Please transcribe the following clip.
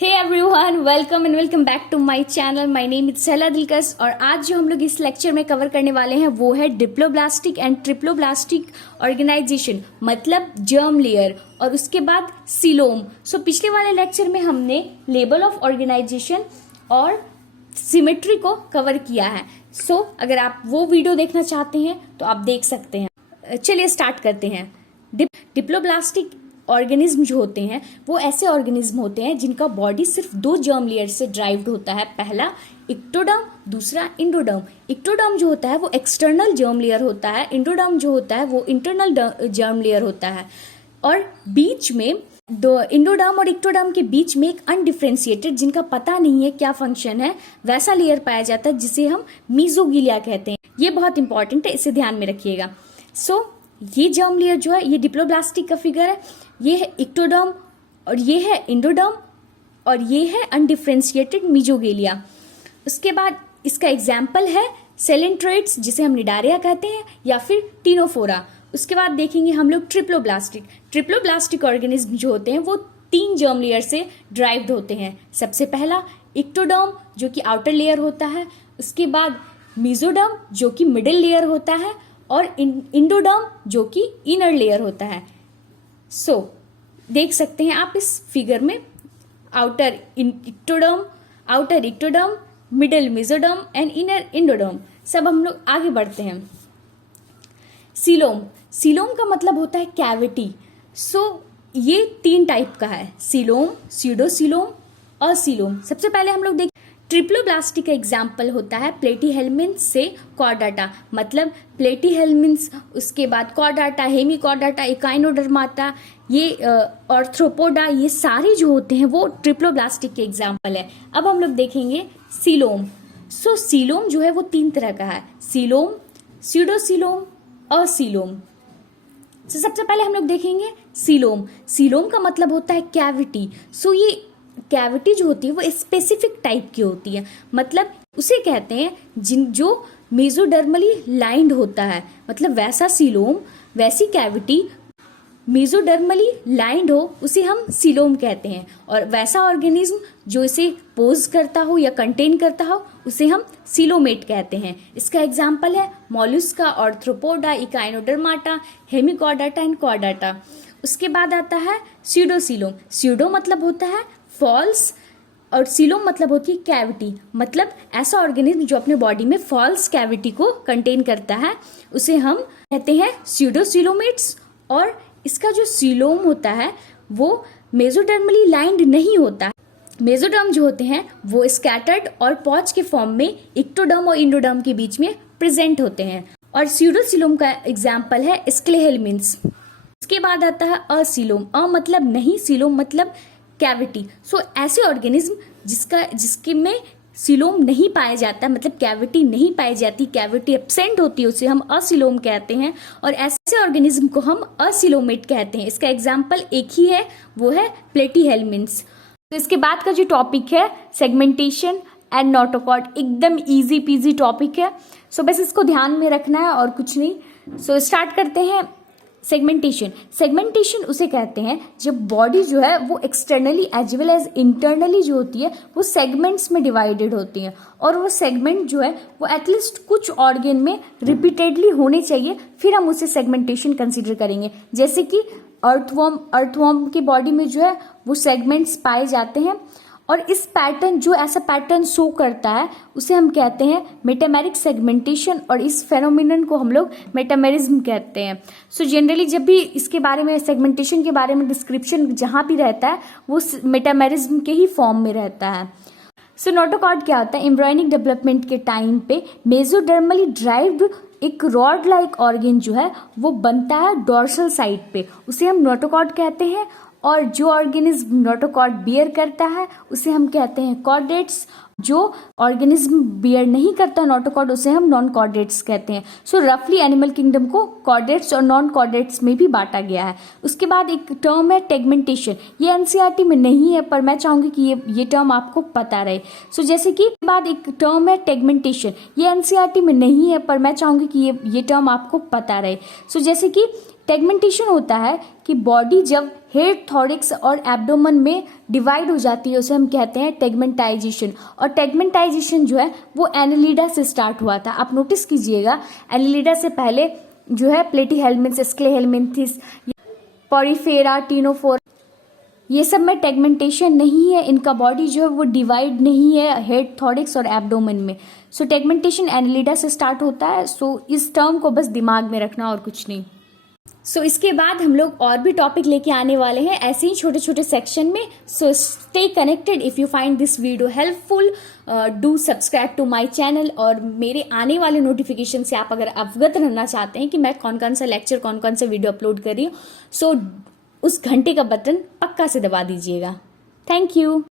Hey everyone, welcome and welcome back to my channel. My name is Sahla Dilkash और आज जो हम लोग इस लेक्चर में कवर करने वाले हैं वो है डिप्लोब्लास्टिक एंड ट्रिप्लोब्लास्टिक ऑर्गेनाइजेशन, मतलब जर्म लेयर, और उसके बाद सीलोम। सो पिछले वाले लेक्चर में हमने लेवल ऑफ ऑर्गेनाइजेशन और सिमेट्री को कवर किया है। सो अगर आप वो वीडियो देखना चाहते हैं तो आप देख सकते हैं। चलिए स्टार्ट करते हैं। डिप्लोब्लास्टिक ऑर्गेनिज्म जो होते हैं वो ऐसे ऑर्गेनिज्म होते हैं जिनका बॉडी सिर्फ दो जर्म लेयर से ड्राइव्ड होता है। पहला इक्टोडर्म, दूसरा इंडोडर्म। इक्टोडर्म जो होता है वो एक्सटर्नल जर्म लेयर होता है, इंडोडर्म जो होता है वो इंटरनल जर्म लेयर होता है। और बीच में दो इंडोडर्म और इक्टोडर्म के बीच में एक अनडिफरेंशिएटेड, जिनका पता नहीं है क्या फंक्शन है, वैसा लेयर पाया जाता है जिसे हम मीजोगिलिया कहते हैं। ये बहुत इंपॉर्टेंट है, इसे ध्यान में रखिएगा। ये जर्म लेयर जो है ये डिप्लोब्लास्टिक का फिगर है, ये है इक्टोडर्म और ये है इंडोडर्म और ये है अनडिफरेंशिएटेड मीजोगिलिया। उसके बाद इसका एग्जाम्पल है सेलेंट्रोइड्स, जिसे हम निडारिया कहते हैं, या फिर टीनोफोरा। उसके बाद देखेंगे हम लोग ट्रिप्लोब्लास्टिक ऑर्गेनिज्म जो होते हैं वो तीन जर्म लेयर से ड्राइव्ड होते हैं। सबसे पहला इक्टोडर्म जो कि आउटर लेयर होता है, उसके बाद मीजोडर्म जो कि मिडिल लेयर होता है, और इंडोडर्म जो कि इनर लेयर होता है। देख सकते हैं आप इस फिगर में outer ectoderm, middle mesoderm and inner endoderm. सब हम लोग आगे बढ़ते हैं। सीलोम का मतलब होता है कैविटी। ये तीन टाइप का है, सीलोम, स्यूडोसीलोम और सीलोम। सबसे पहले हम लोग ट्रिप्लोब्लास्टिक का एग्जाम्पल होता है प्लेटीहेल्मिन्थ से कॉर्डाटा, मतलब प्लेटीहेल्मिन्थ, उसके बाद कॉर्डाटा, हेमिकॉर्डाटा, इकाइनोडर्माटा, ये ऑर्थ्रोपोडा, ये सारे जो होते हैं वो ट्रिप्लोब्लास्टिक के एग्जाम्पल है। अब हम लोग देखेंगे सीलोम। सीलोम जो है वो तीन तरह का है, सीलोम, स्यूडोसीलोम और सीलोम। सबसे पहले हम लोग देखेंगे सीलोम का मतलब होता है कैविटी। ये कैविटी जो होती है वो स्पेसिफिक टाइप की होती है, मतलब उसे कहते हैं जो मेसोडर्मली लाइंड होता है, मतलब वैसा सीलोम, वैसी कैविटी मेसोडर्मली लाइंड हो उसे हम सीलोम कहते हैं। और वैसा ऑर्गेनिज्म जो इसे पोज करता हो या कंटेन करता हो उसे हम सीलोमेट कहते हैं। इसका एग्जाम्पल है मॉलुस्का, ऑर्थ्रोपोडा, इकाइनोडर्माटा, हेमिकॉर्डाटा एंड कॉर्डाटा। उसके बाद आता है स्यूडोसीलोम। स्यूडो मतलब होता है फॉल्स और सीलोम मतलब होती है कैविटी, मतलब ऐसा ऑर्गेनिज्म जो अपने बॉडी में फॉल्स कैविटी को कंटेन करता है उसे हम कहते हैं स्यूडोसीलोमेट्स। और इसका जो सीलोम होता है वो मेसोडर्मली लाइंड नहीं होता। मेसोडर्म जो होते हैं वो स्कैटर्ड और पॉच के फॉर्म में इक्टोडर्म और इंडोडर्म के बीच में प्रेजेंट होते हैं। और स्यूडोसीलोम का एग्जाम्पल है स्क्लेहेल्मिन्थ्स। इसके बाद आता है असीलोम। मतलब नहीं, सीलोम मतलब कैविटी। ऐसे ऑर्गेनिज्म जिसके में सीलोम नहीं पाया जाता, मतलब कैविटी नहीं पाई जाती, कैविटी एब्सेंट होती है, उसे हम असीलोम कहते हैं। और ऐसे ऑर्गेनिज्म को हम असीलोमेट कहते हैं। इसका एग्जाम्पल एक ही है, वो है प्लेटीहेल्मिन्थ्स। इसके बाद का जो टॉपिक है सेगमेंटेशन एंड नोटोकॉर्ड, एकदम इजी पीजी टॉपिक है। बस इसको ध्यान में रखना है और कुछ नहीं। स्टार्ट करते हैं। सेगमेंटेशन उसे कहते हैं जब बॉडी जो है वो externally as well as internally जो होती है वो सेगमेंट्स में डिवाइडेड होती है, और वो सेगमेंट जो है वो एटलीस्ट कुछ ऑर्गन में रिपीटेडली होने चाहिए, फिर हम उसे सेगमेंटेशन कंसीडर करेंगे। जैसे कि अर्थवर्म की बॉडी में जो है वो सेगमेंट्स पाए जाते हैं, और इस पैटर्न जो ऐसा पैटर्न शो करता है उसे हम कहते हैं मेटामेरिक सेगमेंटेशन, और इस फेनोमेनन को हम लोग मेटामेरिज्म कहते हैं। जनरली जब भी इसके बारे में, सेगमेंटेशन के बारे में डिस्क्रिप्शन जहाँ भी रहता है वो मेटामेरिज्म के ही फॉर्म में रहता है। नोटोकॉर्ड क्या होता है? एम्ब्रियोनिक डेवलपमेंट के टाइम पे मेसोडर्मली ड्राइव्ड एक रॉड लाइक ऑर्गन जो है वो बनता है डोर्सल साइड पे, उसे हम नोटोकॉर्ड कहते हैं। और जो ऑर्गेनिज्म नोटोकॉर्ड बियर करता है उसे हम कहते हैं कॉर्डेट्स। जो ऑर्गेनिज्म बियर नहीं करता नोटोकॉर्ड उसे हम नॉन कॉर्डेट्स कहते हैं। रफली एनिमल किंगडम को कॉर्डेट्स और नॉन कॉर्डेट्स में भी बांटा गया है। उसके बाद एक टर्म है टेगमेंटेशन। ये एनसीईआरटी में नहीं है पर मैं चाहूंगी कि ये टर्म आपको पता रहे। जैसे कि बाद एक टर्म है टेगमेंटेशन, ये एनसीईआरटी में नहीं है पर मैं चाहूंगी कि ये टर्म आपको पता रहे। जैसे कि टेगमेंटेशन होता है कि बॉडी जब हेड, थॉरिक्स और एब्डोमेन में डिवाइड हो जाती है, उसे हम कहते हैं टेगमेंटाइजेशन। और टेगमेंटाइजेशन जो है वो एनालिडा से स्टार्ट हुआ था। आप नोटिस कीजिएगा, एनालिडा से पहले जो है प्लेटीहेल्मिन्थ, स्क्लेहेल्मिन्थिस, पॉरीफेरा, टीनोफोरा, ये सब में टेगमेंटेशन नहीं है, इनका बॉडी जो है वो डिवाइड नहीं है हेड, थॉरिक्स और एब्डोमेन में। सो टेगमेंटेशन एनालिडा से स्टार्ट होता है। सो इस टर्म को बस दिमाग में रखना और कुछ नहीं। सो इसके बाद हम लोग और भी टॉपिक लेके आने वाले हैं ऐसे ही छोटे छोटे सेक्शन में। So stay connected. If you find this video helpful, do subscribe to my channel. और मेरे आने वाले नोटिफिकेशन से आप अगर अवगत रहना चाहते हैं कि मैं कौन कौन सा लेक्चर, कौन कौन सा वीडियो अपलोड कर रही हूँ, सो उस घंटे का बटन पक्का से दबा दीजिएगा। Thank you.